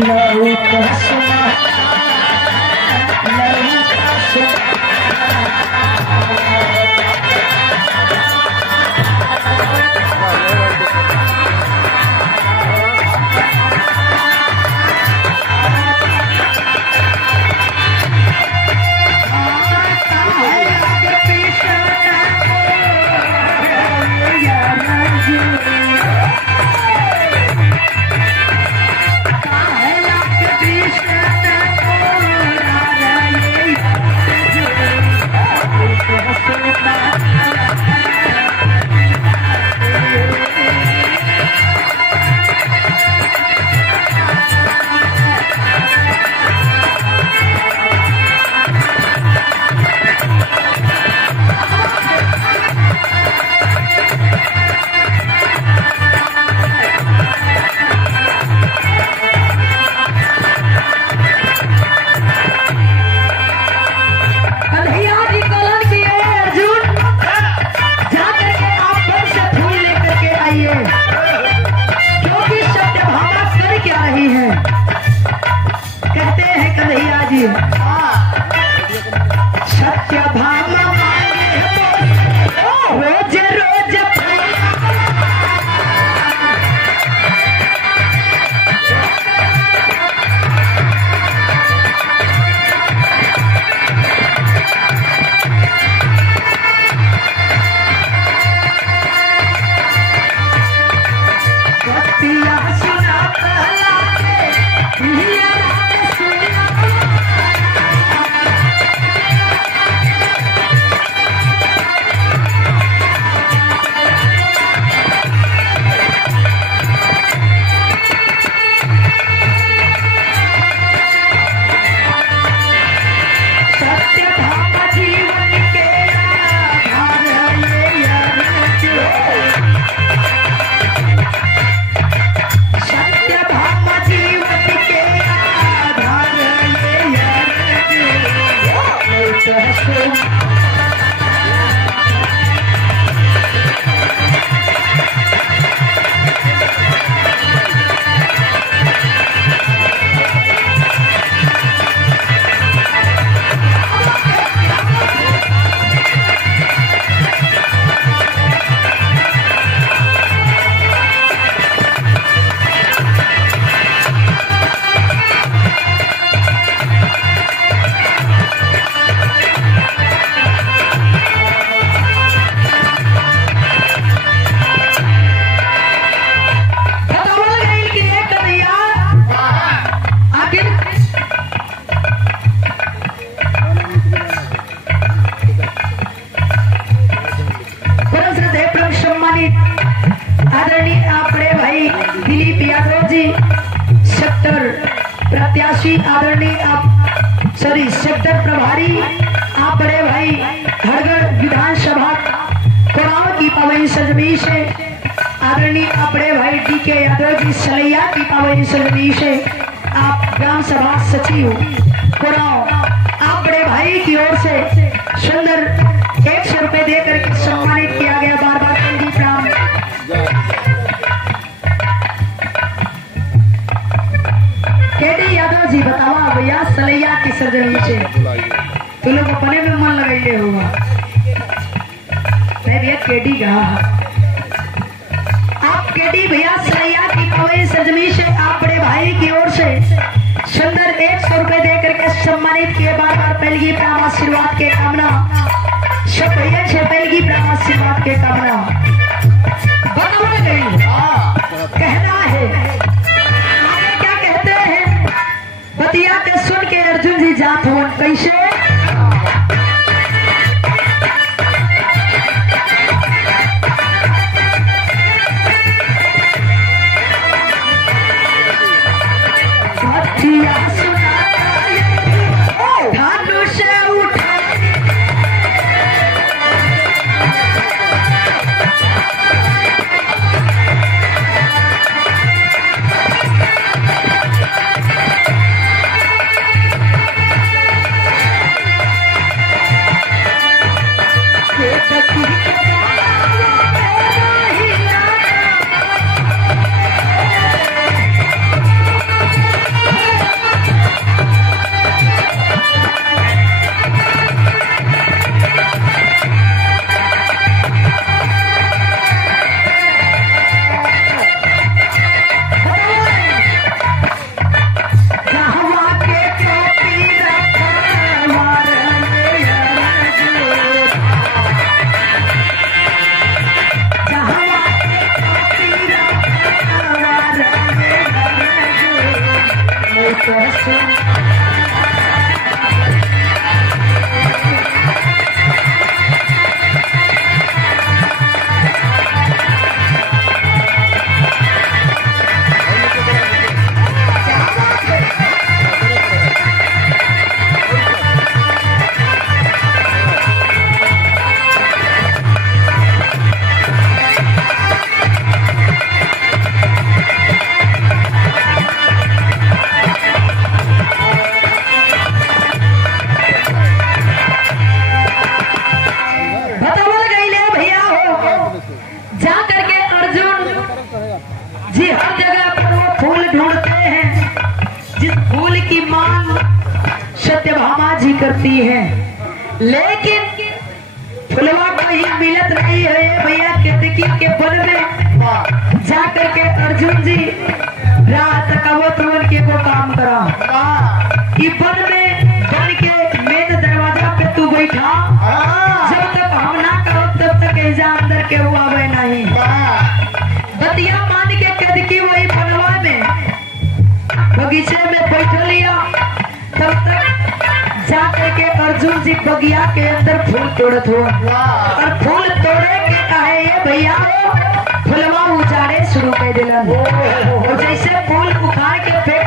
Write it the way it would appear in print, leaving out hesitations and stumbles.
लहू का सुना लहू का सुना प्रत्याशी आदरणीय सेक्टर प्रभारी आप बड़े भाई हरगढ़ विधानसभा कोराव की पावनी सरजमी से आदरणीय आप बड़े भाई DK यादव जी सलैया की पावनी सरजमी से आप ग्राम सभा सचिव कोराव आप बड़े भाई की ओर से सुंदर 100 रुपए देकर के सम्मानित किया गया। बार बार प्रणाम। केडी यादव जी बतावा भैया सलैया की सरजमी से तो लोग अपने में मन लगाइले हुआ मैं भैया केडी कहा आप केडी भैया सलैया की पावनी सरजमी से आप बड़े भाई की ओर से सुंदर 100 रुपए देकर के सम्मानित किए। बार बार पहली प्राण आशीर्वाद के कामना सब भैया पहली प्राण आशीर्वाद के कामना बतावा गई कहना है आगे क्या कहते हैं बतिया के सुन के अर्जुन जी जात हो कैसे जी हर जगह पर वो फूल ढूंढते हैं जिस फूल की मांग सत्यभामा जी करती है, लेकिन फुलवा कहीं मिलत नहीं है भैया। केतकी के वन में जाकर के अर्जुन जी रात कवतवन के वो काम करा कि वन में बन के मेन दरवाजा पे तू बैठा, जब तक हम ना करो तब तक ऐसा अंदर के वो आवे नहीं। बतिया मान के केतकी वही बनवा में बगीचे में बैठ लिया। तब तक जाकर के अर्जुन जी बगिया के अंदर फूल तोड़त हो, और फूल तोड़े के कहे ये भैया फुलवा उचारे शुरू कर दिलन। और जैसे फूल उखाड़ के फेंक